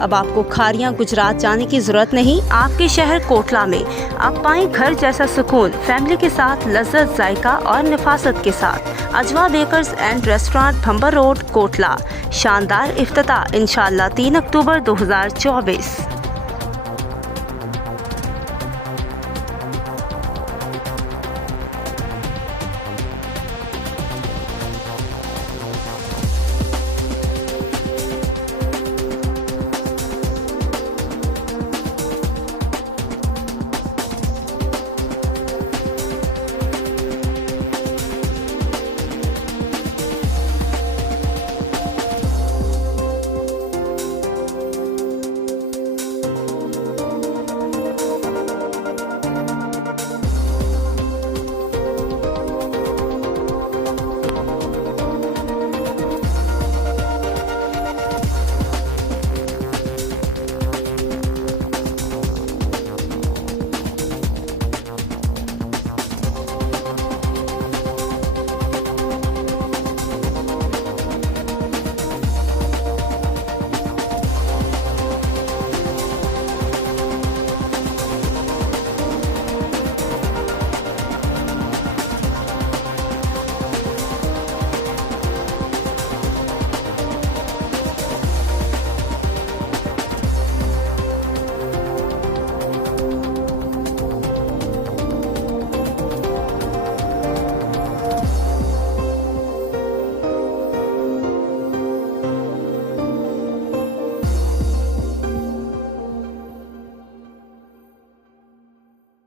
अब आपको खारियां गुजरात जाने की जरूरत नहीं। आपके शहर कोटलह में आप पाएं घर जैसा सुकून, फैमिली के साथ लज्जत, जायका और नफासत के साथ। अजवा bakers and restaurant, Bhambar road, कोटलह। शानदार इफ्तिताह इंशाअल्लाह 3 अक्टूबर 2024।